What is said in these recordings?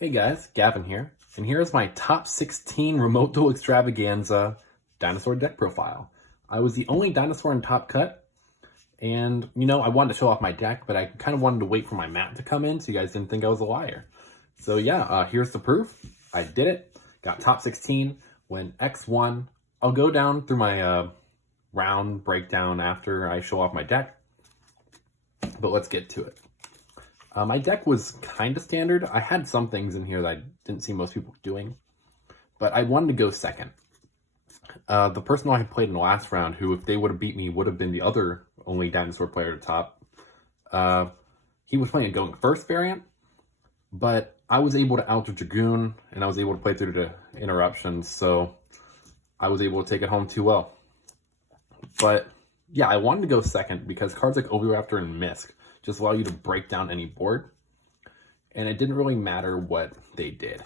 Hey guys, Gavin here, and here's my top 16 Remote Duel Extravaganza dinosaur deck profile. I was the only dinosaur in top cut, and I wanted to show off my deck, but I kind of wanted to wait for my mat to come in so you guys didn't think I was a liar. So yeah, here's the proof. I did it, got top 16, went X1. I'll go down through my round breakdown after I show off my deck, but let's get to it. My deck was kind of standard. I had some things in here that I didn't see most people doing, but I wanted to go second. The person I had played in the last round, who if they would have beat me, would have been the other only dinosaur player at the top. He was playing a going first variant, but I was able to out Dragoon, and I was able to play through the interruptions, so I was able to take it home too well. But yeah, I wanted to go second because cards like Oviraptor and Misk just allow you to break down any board, and it didn't really matter what they did.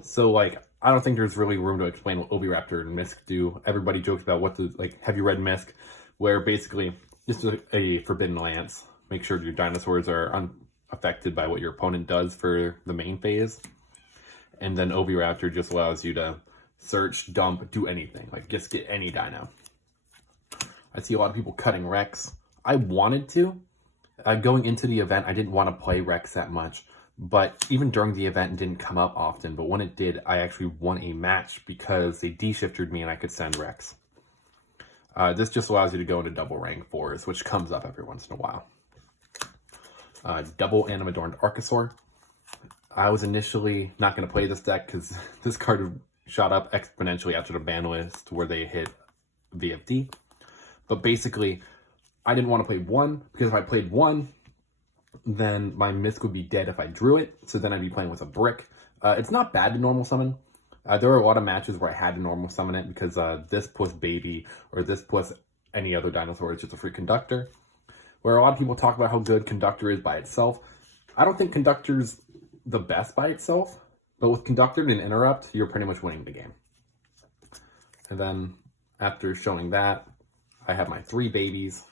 So I don't think there's really room to explain what Oviraptor and Misk do. Everybody jokes about have you read Misk, where basically just a forbidden lance. Make sure your dinosaurs are unaffected by what your opponent does for the main phase. And then Oviraptor just allows you to search, dump, do anything. Just get any dino. I see a lot of people cutting Rex. I wanted to. Going into the event, I didn't want to play Rex that much, but even during the event, it didn't come up often. But when it did, I actually won a match because they de-shifted me and I could send Rex. This just allows you to go into double rank 4s, which comes up every once in a while. Double Animadorned Archosaur. I was initially not going to play this deck because this card shot up exponentially after the ban list where they hit VFD. But basically, I didn't want to play one, because if I played one, then my Misk would be dead if I drew it, so then I'd be playing with a brick. It's not bad to normal summon. There were a lot of matches where I had to normal summon it, because this plus Baby, or this plus any other dinosaur is just a free Conductor. Where a lot of people talk about how good Conductor is by itself. I don't think Conductor's the best by itself, but with Conductor and Interrupt, you're pretty much winning the game. And then, after showing that, I have my 3 babies.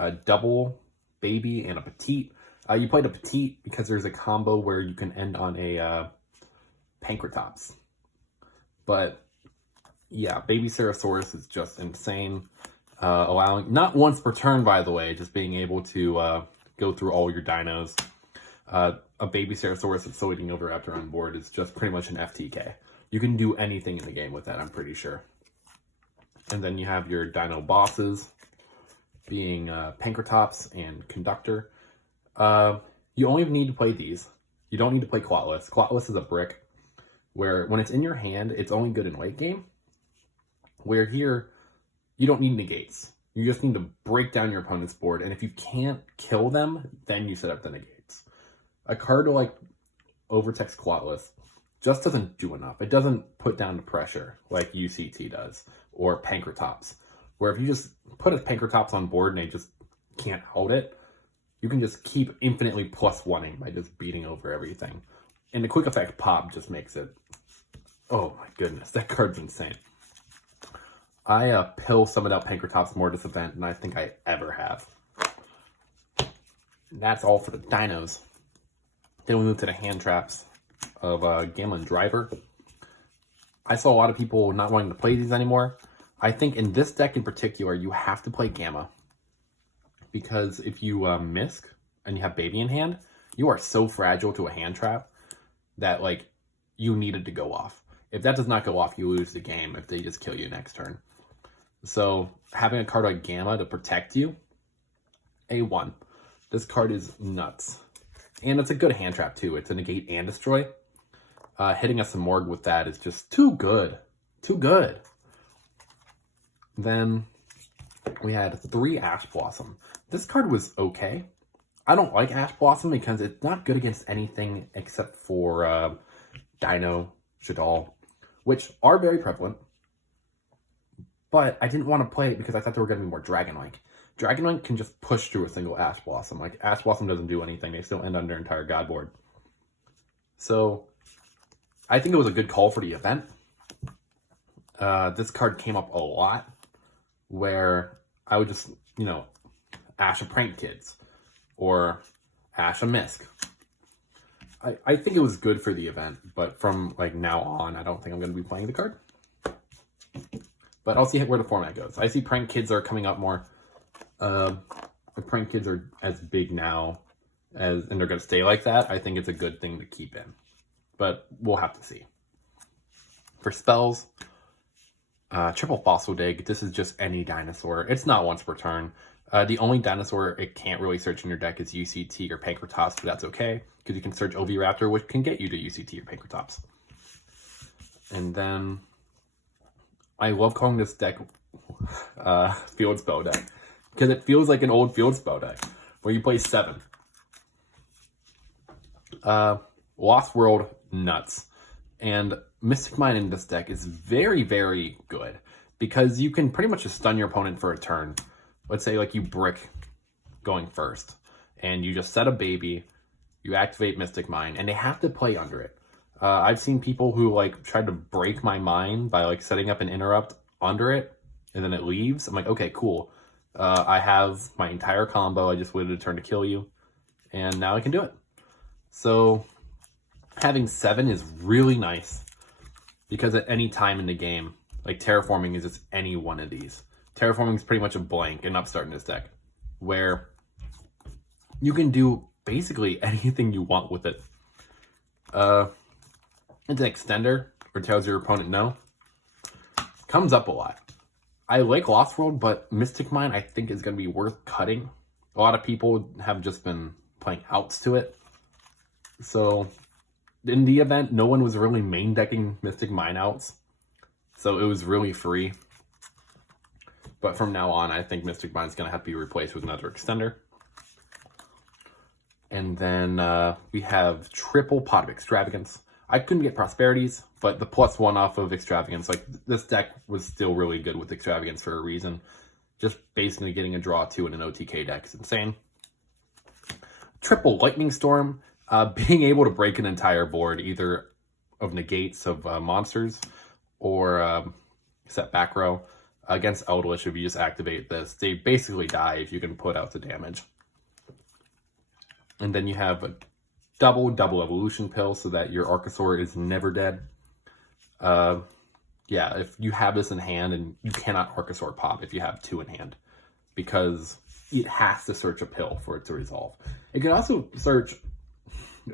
A double baby and a petite. You played a petite because there's a combo where you can end on a Pankratops. But yeah, baby Cerosaurus is just insane. Allowing, not once per turn by the way, just being able to go through all your dinos. A baby Cerosaurus that's still eating Oviraptor on board is just pretty much an FTK. You can do anything in the game with that, I'm pretty sure. And then you have your dino bosses, being Pankratops and Conductor. You only need to play these. You don't need to play Quatless. Quatless is a brick, where when it's in your hand, it's only good in late game. Where here, you don't need negates. You just need to break down your opponent's board, and if you can't kill them, then you set up the negates. A card like Overtext Quatless just doesn't do enough. It doesn't put down the pressure like UCT does, or Pankratops. Where if you just put a Pankratops on board and they just can't hold it, you can just keep infinitely +1ing by just beating over everything. And the quick effect pop just makes it, oh my goodness, that card's insane. I pill summoned out Pankratops more this event than I think I ever have. And that's all for the dinos. Then we move to the hand traps of Gamma Driver. I saw a lot of people not wanting to play these anymore. I think in this deck in particular, you have to play Gamma. Because if you Misk and you have Baby in hand, you are so fragile to a hand trap that, you need it to go off. If that does not go off, you lose the game if they just kill you next turn. So, having a card like Gamma to protect you, A1. This card is nuts. And it's a good hand trap, too. It's a negate and destroy. Hitting a Simorg with that is just too good. Too good. Then we had 3 Ash Blossom. This card was okay. I don't like Ash Blossom because it's not good against anything except for Dino, Shadal, which are very prevalent. But I didn't want to play it because I thought there were going to be more Dragon-like. Dragon-like can just push through a single Ash Blossom. Ash Blossom doesn't do anything. They still end on their entire god board. So, I think it was a good call for the event. This card came up a lot, where I would just, Ash a Prank Kids, or Ash a Misk. I think it was good for the event, but from like now on, I don't think I'm going to be playing the card. But I'll see where the format goes. I see prank kids are coming up more. If prank kids are as big now and they're going to stay like that, I think it's a good thing to keep in. But we'll have to see. For spells, triple fossil dig. This is just any dinosaur. It's not once per turn. The only dinosaur it can't really search in your deck is UCT or Pancratops, but that's okay because you can search Oviraptor, which can get you to UCT or Pancratops. And then I love calling this deck Field Spell deck because it feels like an old Field Spell deck where you play 7. Lost World, nuts. And Mystic Mine in this deck is very, very good because you can pretty much just stun your opponent for a turn. Let's say like you brick going first and you just set a baby, you activate Mystic Mine, and they have to play under it. I've seen people who like tried to break my mind by like setting up an interrupt under it and then it leaves. I'm like, okay, cool. I have my entire combo. I just waited a turn to kill you and now I can do it. So having 7 is really nice because at any time in the game, like terraforming is just any one of these. Terraforming is pretty much a blank and upstart in this deck where you can do basically anything you want with it. It's an extender or tells your opponent no. Comes up a lot. I like Lost World, but Mystic Mine I think is going to be worth cutting. A lot of people have just been playing outs to it. So in the event, no one was really main decking Mystic Mine outs. So it was really free. But from now on, I think Mystic Mine is going to have to be replaced with another extender. And then we have triple Pot of Extravagance. I couldn't get Prosperities, but the +1 off of Extravagance, like this deck was still really good with Extravagance for a reason. Just basically getting a draw 2 in an OTK deck is insane. Triple Lightning Storm. Being able to break an entire board, either of negates of monsters or set back row. Against Eldritch, if you just activate this, they basically die if you can put out the damage. And then you have a double evolution pill so that your Archosaur is never dead. Yeah, if you have this in hand, and you cannot Archosaur pop if you have 2 in hand, because it has to search a pill for it to resolve. It can also search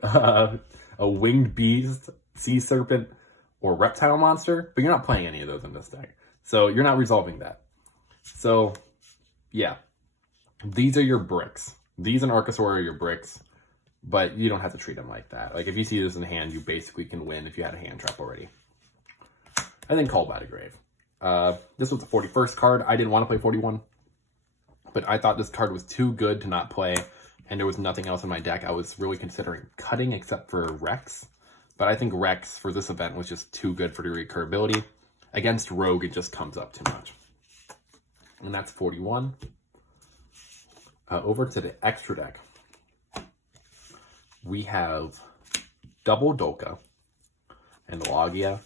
a winged beast, sea serpent, or reptile monster, but you're not playing any of those in this deck. So you're not resolving that. So yeah, these are your bricks. These and Archosaur are your bricks, but you don't have to treat them like that. Like if you see this in hand, you basically can win if you had a hand trap already. And then Called by the Grave. This was the 41st card. I didn't want to play 41, but I thought this card was too good to not play, and there was nothing else in my deck I was really considering cutting except for Rex. But I think Rex for this event was just too good for the recurability. Against Rogue, it just comes up too much. And that's 41. Over to the extra deck. We have double Dolka and Logia.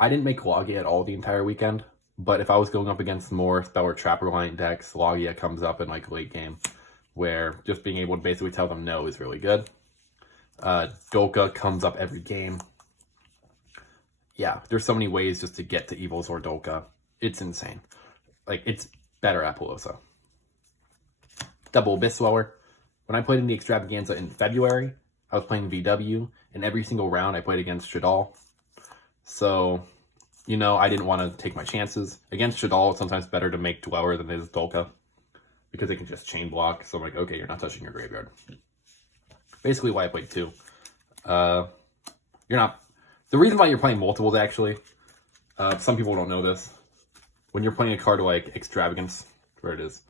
I didn't make Logia at all the entire weekend, but if I was going up against more Spell or Trap Reliant decks, Logia comes up in like late game, where just being able to basically tell them no is really good. Dolka comes up every game. Yeah, there's so many ways just to get to Evils or Dolka. It's insane. Like, it's better at Pelosa. Double Abyss Dweller. When I played in the Extravaganza in February, I was playing VW, and every single round I played against Shadal. So, you know, I didn't want to take my chances. Against Shadal, it's sometimes better to make Dweller than it is Dolka, because they can just chain block. So I'm like, okay, you're not touching your graveyard. Basically why I played 2. You're not... The reason why you're playing multiples, actually, some people don't know this. When you're playing a card like Extravagance, where it is,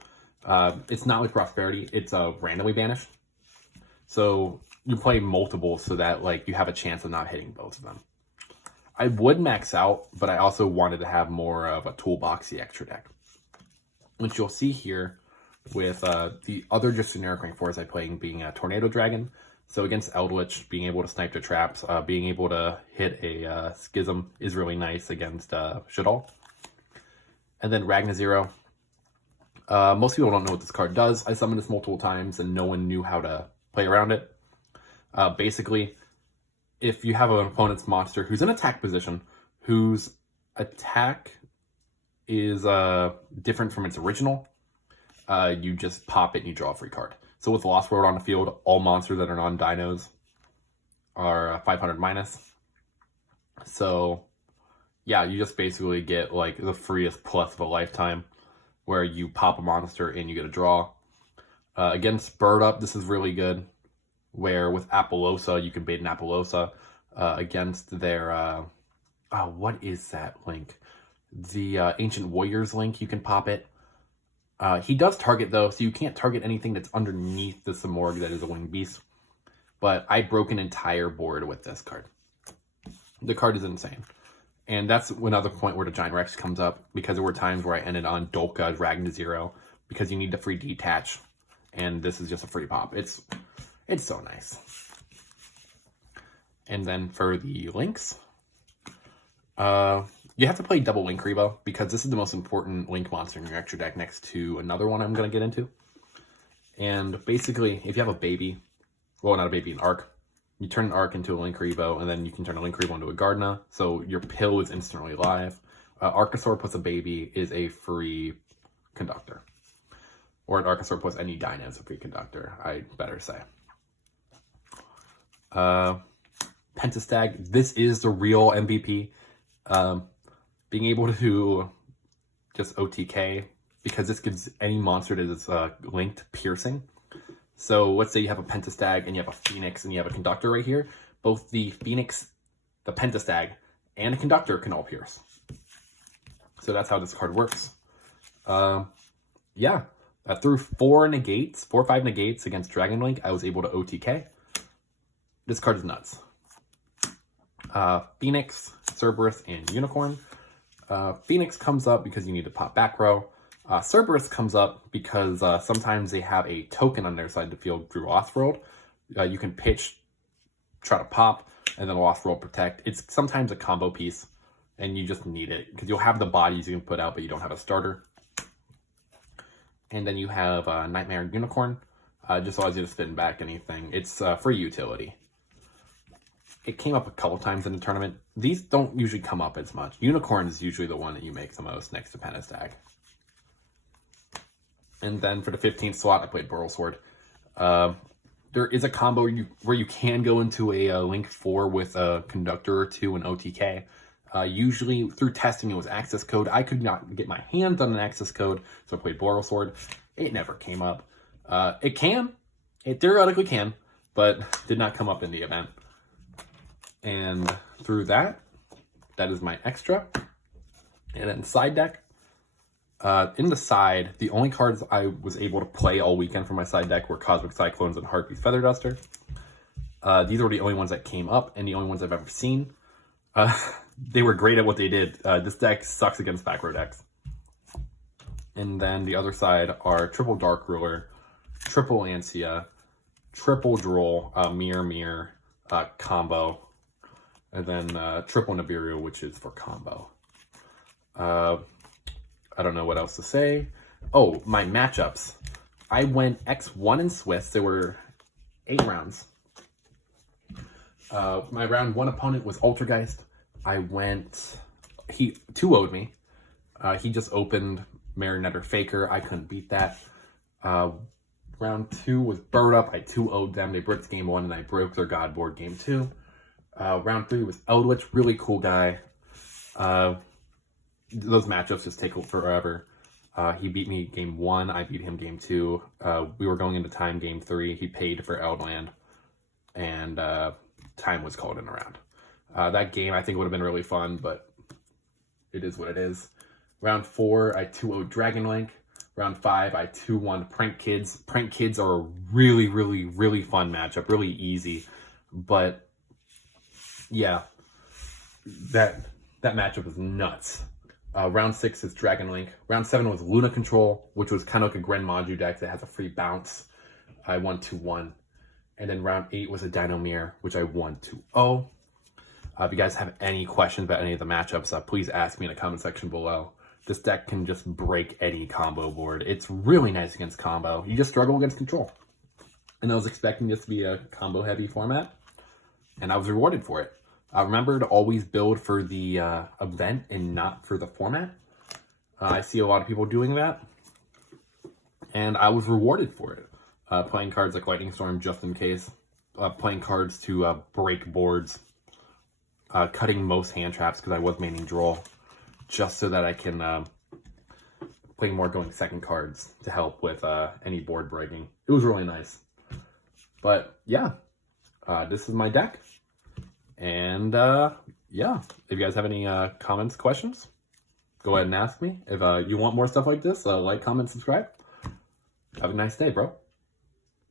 it's not with Prosperity, it's randomly banished. So you play multiples so that like you have a chance of not hitting both of them. I would max out, but I also wanted to have more of a toolboxy extra deck, which you'll see here with the other just generic rank 4s I play being a Tornado Dragon. So against Eldritch, being able to snipe the traps, being able to hit a Schism is really nice against Shadal. And then Ragnazero. Most people don't know what this card does. I summoned this multiple times and no one knew how to play around it. Basically, if you have an opponent's monster who's in attack position, whose attack is different from its original, you just pop it and you draw a free card. So with Lost World on the field, all monsters that are non-dinos are 500 minus. So yeah, you just basically get like the freest plus of a lifetime, where you pop a monster and you get a draw. Against Bird Up, this is really good, where with Apollosa, you can bait an Apollosa against their, what is that link? The Ancient Warriors link, you can pop it. He does target though, so you can't target anything that's underneath the Samorg that is a winged beast. But I broke an entire board with this card. The card is insane. And that's another point where the Giant Rex comes up, because there were times where I ended on Dolka dragging to 0 because you need the free detach, and this is just a free pop. It's so nice. And then for the links, you have to play double Link Rebo, because this is the most important Link monster in your extra deck next to another one I'm going to get into. And basically, if you have a baby, well, not a baby, an Arc, you turn an Arc into a Link Rebo, and then you can turn a Link Rebo into a Gardna, so your pill is instantly live. Archosaur plus a baby is a free conductor. Or an Archosaur plus any dino is a free conductor, I better say. Pentastag, this is the real MVP. Being able to just OTK, because this gives any monster that is linked piercing. So let's say you have a Pentastag and you have a Phoenix and you have a Conductor right here. Both the Phoenix, the Pentastag, and a Conductor can all pierce. So that's how this card works. Yeah, through 4 or 5 negates against Dragon Link, I was able to OTK. This card is nuts. Phoenix, Cerberus, and Unicorn. Phoenix comes up because you need to pop back row. Cerberus comes up because sometimes they have a token on their side of the field through Lost World. You can pitch, try to pop, and then Lost World protect. It's sometimes a combo piece, and you just need it, because you'll have the bodies you can put out, but you don't have a starter. And then you have Nightmare Unicorn. Just allows you to spin back anything. It's free utility. It came up a couple times in the tournament. These don't usually come up as much. Unicorn is usually the one that you make the most next to Pentastag. And then for the 15th slot, I played Burl Sword. There is a combo where you can go into a Link 4 with a Conductor or 2 and OTK. Usually through testing, it was access code. I could not get my hands on an access code, so I played Boral Sword. It never came up. It theoretically can, but did not come up in the event. And through that is my extra. And then side deck. In the side, the only cards I was able to play all weekend for my side deck were Cosmic Cyclones and Heartbeat Feather Duster. These were the only ones that came up and the only ones I've ever seen. They were great at what they did. This deck sucks against back row decks. And then the other side are triple Dark Ruler, triple Ansia, triple Droll, Mirror, combo, and then triple Nibiru, which is for combo. I don't know what else to say. Oh, my matchups. I went X1 in Swiss. There were 8 rounds. My round 1 opponent was Altergeist. He 2-0'd me. He just opened Marionette Faker. I couldn't beat that. Round 2 was Bird Up. I 2-0'd them. They bricked game 1 and I broke their God board game 2. Round 3 was Eldritch. Really cool guy. Those matchups just take forever. He beat me game 1. I beat him game 2. We were going into time game 3. He paid for Eldland. And time was called in a round. That game I think would have been really fun, but it is what it is. Round 4, I 2-0'd Dragon Link. Round 5, I 2-1 Prank Kids. Prank Kids are a really, really, really fun matchup. Really easy. But yeah, that matchup is nuts. Round 6 is Dragon Link. Round 7 was Luna Control, which was kind of like a Gren Maju deck that has a free bounce. I won 2-1. And then round 8 was a Dino Mirror, which I won 2-0. If you guys have any questions about any of the matchups, please ask me in the comment section below. This deck can just break any combo board. It's really nice against combo. You just struggle against control. And I was expecting this to be a combo-heavy format. and I was rewarded for it. Remember to always build for the event and not for the format. I see a lot of people doing that, and I was rewarded for it. Playing cards like Lightning Storm just in case, playing cards to break boards, cutting most hand traps because I was maining draw, just so that I can play more going second cards to help with any board breaking. It was really nice. But yeah, this is my deck. And yeah, if you guys have any comments, questions, go ahead and ask me. If you want more stuff like this, like, comment, subscribe. Have a nice day, bro.